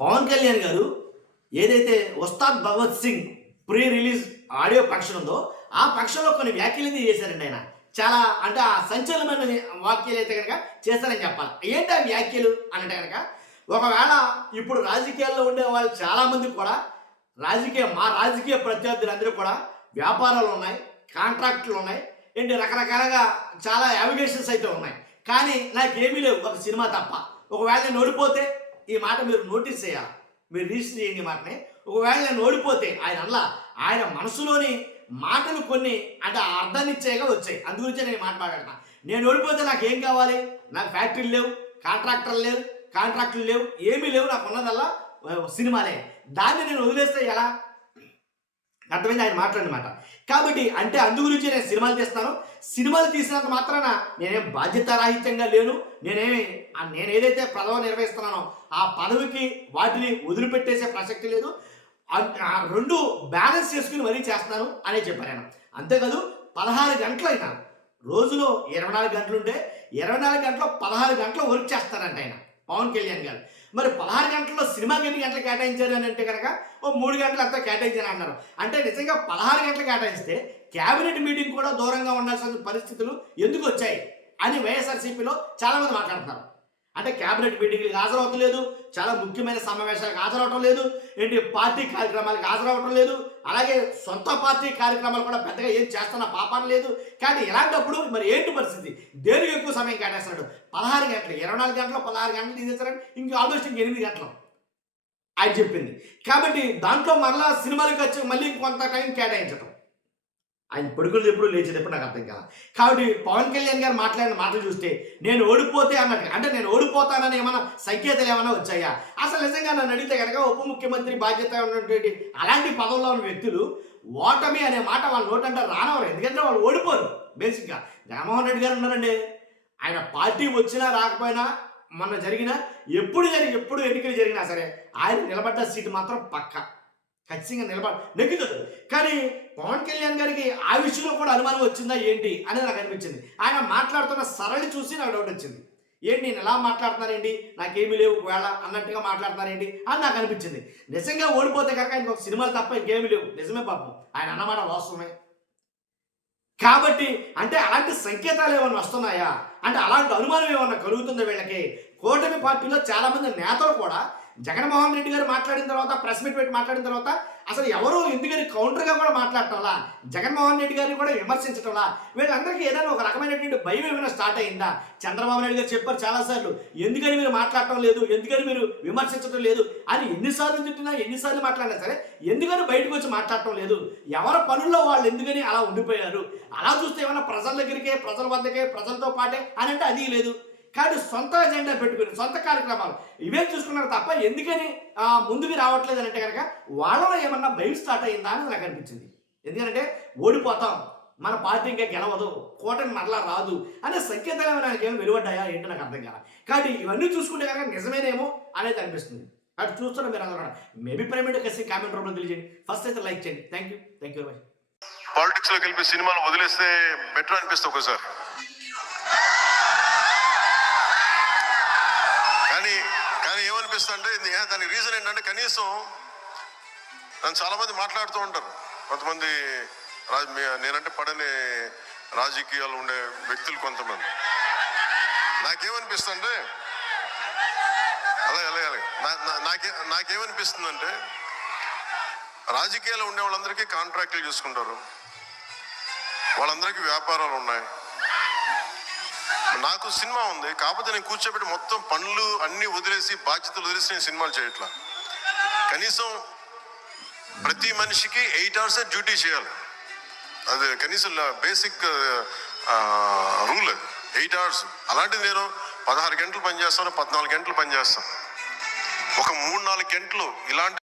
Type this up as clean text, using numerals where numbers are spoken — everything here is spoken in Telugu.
పవన్ కళ్యాణ్ గారు ఏదైతే Ustaad Bhagat Singh pre release audio function ఉందో ఆ ఫంక్షన్లో కొన్ని వ్యాఖ్యలు చేశారండి ఆయన. చాలా అంటే ఆ సంచలనమైన వ్యాఖ్యలు అయితే కనుక చేస్తారని చెప్పాలి. ఏంటి ఆ వ్యాఖ్యలు అంటే కనుక, ఒకవేళ ఇప్పుడు రాజకీయాల్లో ఉండే వాళ్ళు చాలామంది కూడా మా రాజకీయ ప్రత్యర్థులందరూ కూడా వ్యాపారాలు ఉన్నాయి, కాంట్రాక్టులు ఉన్నాయి, ఏంటి రకరకాలుగా చాలా అవిగేషన్స్ అయితే ఉన్నాయి. కానీ నాకేమీ లేవు ఒక సినిమా తప్ప. ఒకవేళ నేను ఓడిపోతే ఈ మాట మీరు నోటీస్ చేయాలి, మీరు రిజిస్టర్ చేయండి ఈ మాటని. ఒకవేళ నేను ఓడిపోతే ఆయన మనసులోని మాటలు కొన్ని అంటే అర్థాన్ని ఇచ్చేగా వచ్చాయి. అందుగురించే నేను మాట్లాడుతున్నా. నేను ఓడిపోతే నాకు ఏం కావాలి? నాకు ఫ్యాక్టరీలు లేవు, కాంట్రాక్టులు లేవు, ఏమీ లేవు. నాకు ఉన్నదల్లా సినిమాలే. దాన్ని నేను వదిలేస్తే ఎలా? అర్థమైంది ఆయన మాట్లాడినమాట. కాబట్టి అంటే అందు గురించి నేను సినిమాలు తీస్తాను. సినిమాలు తీసినంత మాత్రాన నేనేం బాధ్యతారాహిత్యంగా లేను. నేను ఏదైతే పదవి నిర్వహిస్తున్నానో ఆ పదవికి వాటిని వదిలిపెట్టేసే ప్రసక్తి లేదు. రెండు బ్యాలెన్స్ చేసుకుని మరీ చేస్తున్నాను అనే చెప్పారు ఆయన. అంతేకాదు 16 గంటలైనా రోజులో 24 గంటలుంటే 24 గంటలో 16 గంటలు వర్క్ చేస్తారంట ఆయన పవన్ కళ్యాణ్ గారు. మరి 16 గంటల్లో సినిమాకి ఎన్ని గంటలు కేటాయించారు అని అంటే కనుక 3 గంటలు అంతా కేటాయించారు అన్నారు. అంటే నిజంగా 16 గంటలు కేటాయిస్తే క్యాబినెట్ మీటింగ్ కూడా దూరంగా ఉండాల్సిన పరిస్థితులు ఎందుకు వచ్చాయి అని వైఎస్ఆర్సీపీలో చాలామంది మాట్లాడుతున్నారు. అంటే క్యాబినెట్ మీటింగ్లకు హాజరవటం లేదు, చాలా ముఖ్యమైన సమావేశాలకు హాజరవటం లేదు, పార్టీ కార్యక్రమాలకు హాజరవటం లేదు, అలాగే సొంత పార్టీ కార్యక్రమాలు కూడా పెద్దగా ఏం చేస్తున్న పాపాలు లేదు. కానీ ఇలాంటప్పుడు మరి ఏంటి పరిస్థితి? దేనికి ఎక్కువ సమయం కేటాయిస్తున్నాడు? 16 గంటలు, 24 గంటలు 16 గంటలు తీసేస్తారని ఇంకా ఆల్మోస్ట్ 8 గంటలు ఆయన చెప్పింది. కాబట్టి దాంట్లో మరలా సినిమాలకు వచ్చి మళ్ళీ కొంత టైం కేటాయించడం, ఆయన పడుకులు ఎప్పుడు లేచేటప్పుడు నాకు అర్థం కాదు. కాబట్టి పవన్ కళ్యాణ్ గారు మాట్లాడిన మాటలు చూస్తే నేను ఓడిపోతే అన్నట్టు, అంటే నేను ఓడిపోతానని ఏమైనా సంకేతాలు ఏమైనా వచ్చాయా? అసలు నిజంగా నన్ను అడిగితే కనుక ఉప ముఖ్యమంత్రి బాధ్యత ఉన్నటువంటి అలాంటి పదవుల్లో ఉన్న వ్యక్తులు ఓటమి అనే మాట వాళ్ళ నోటంటే రానవరు. ఎందుకంటే వాళ్ళు ఓడిపోరు. బేసిక్గా జగన్మోహన్ రెడ్డి గారు ఉన్నారండి, ఆయన పార్టీ వచ్చినా రాకపోయినా మొన్న ఎప్పుడు ఎన్నికలు జరిగినా సరే ఆయన నిలబడ్డ సీటు మాత్రం ఖచ్చితంగా నెగ్గుతుంది. కానీ పవన్ కళ్యాణ్ గారికి ఆ విషయంలో కూడా అనుమానం వచ్చిందా ఏంటి అనేది నాకు అనిపించింది. ఆయన మాట్లాడుతున్న సరళి చూసి నాకు డౌట్ వచ్చింది. ఏంటి నేను ఎలా మాట్లాడుతున్నారేంటి, నాకేమీ లేవు ఒకవేళ అన్నట్టుగా మాట్లాడుతున్నారేంటి అని నాకు అనిపించింది. నిజంగా ఓడిపోతే కనుక ఆయనకు ఒక సినిమాలు తప్ప ఇంకేమీ లేవు. నిజమే పాపం, ఆయన అన్నమాట వాస్తవమే. కాబట్టి అంటే అలాంటి సంకేతాలు ఏమైనా వస్తున్నాయా, అంటే అలాంటి అనుమానం ఏమన్నా కలుగుతుందా వీళ్ళకి? కూటమి పార్టీలో చాలామంది నేతలు కూడా జగన్మోహన్ రెడ్డి గారు మాట్లాడిన తర్వాత, ప్రెస్ మీట్ పెట్టి మాట్లాడిన తర్వాత అసలు ఎవరు ఎందుకని కౌంటర్గా కూడా మాట్లాడటంలా, జగన్మోహన్ రెడ్డి గారిని కూడా విమర్శించటంలా, వీళ్ళందరికీ ఏదైనా ఒక రకమైనటువంటి భయం ఏమైనా స్టార్ట్ అయిందా? చంద్రబాబు నాయుడు గారు చెప్పారు చాలాసార్లు, ఎందుకని మీరు మాట్లాడటం లేదు, ఎందుకని మీరు విమర్శించడం లేదు అని. ఎన్నిసార్లు తిట్టినా ఎన్నిసార్లు మాట్లాడినా సరే ఎందుకని బయటకు వచ్చి మాట్లాడటం లేదు? ఎవరి పనుల్లో వాళ్ళు ఎందుకని అలా ఉండిపోయారు? అలా చూస్తే ఏమైనా ప్రజల దగ్గరికే, ప్రజల వద్దకే, ప్రజలతో పాటే అని అంటే అది లేదు. కానీ సొంత ఎజెండా పెట్టుకుని సొంత కార్యక్రమాలు ఇవే చూసుకున్నారు తప్ప ఎందుకని ముందుకు రావట్లేదు అంటే కనుక వాళ్ళలో ఏమన్నా భయం స్టార్ట్ అయిందా అని నాకు అనిపించింది. ఎందుకంటే ఓడిపోతాం, మన పార్టీ ఇంకా గెలవదు, కూటమి మరలా రాదు అనే సంకేతాలు ఏమైనా ఏమైనా వెలువడ్డాయా ఏంటో నాకు అర్థం కాదు. కాబట్టి ఇవన్నీ చూసుకుంటే కనుక నిజమేనేమో అనేది అనిపిస్తుంది. అటు చూస్తున్నా మీరు అందరూ మేబీ ప్రైవేట్ కలిసి కామెంట్ రూపంలో తెలియజేయండి. ఫస్ట్ అయితే లైక్ చేయండి. Thank you very much. పాలిటిక్స్లోకి వెళ్ళి సినిమాలు వదిలేస్తే బెటర్ అనిపిస్తుంది ఒకసారి. కానీ ఏమనిపిస్తుంది అంటే దానికి రీజన్ ఏంటంటే, కనీసం నన్ను చాలామంది మాట్లాడుతూ ఉంటారు. కొంతమంది నేనంటే పడని రాజకీయాలు ఉండే వ్యక్తులు కొంతమంది. నాకేమనిపిస్తుంది అంటే నాకేమనిపిస్తుందంటే రాజకీయాలు ఉండే వాళ్ళందరికీ కాంట్రాక్టులు చూసుకుంటారు, వాళ్ళందరికీ వ్యాపారాలు ఉన్నాయి. నాకు సినిమా ఉంది, కాకపోతే నేను కూర్చోబెట్టి మొత్తం పనులు అన్నీ వదిలేసి, బాధ్యతలు వదిలేసి నేను సినిమాలు చేయట్లా. కనీసం ప్రతి మనిషికి 8 hours డ్యూటీ చేయాలి. అది కనీసం బేసిక్ రూల్, అది 8 hours. అలాంటిది నేను 16 గంటలు పనిచేస్తాను, 14 గంటలు పనిచేస్తాను. ఒక 3-4 గంటలు ఇలాంటి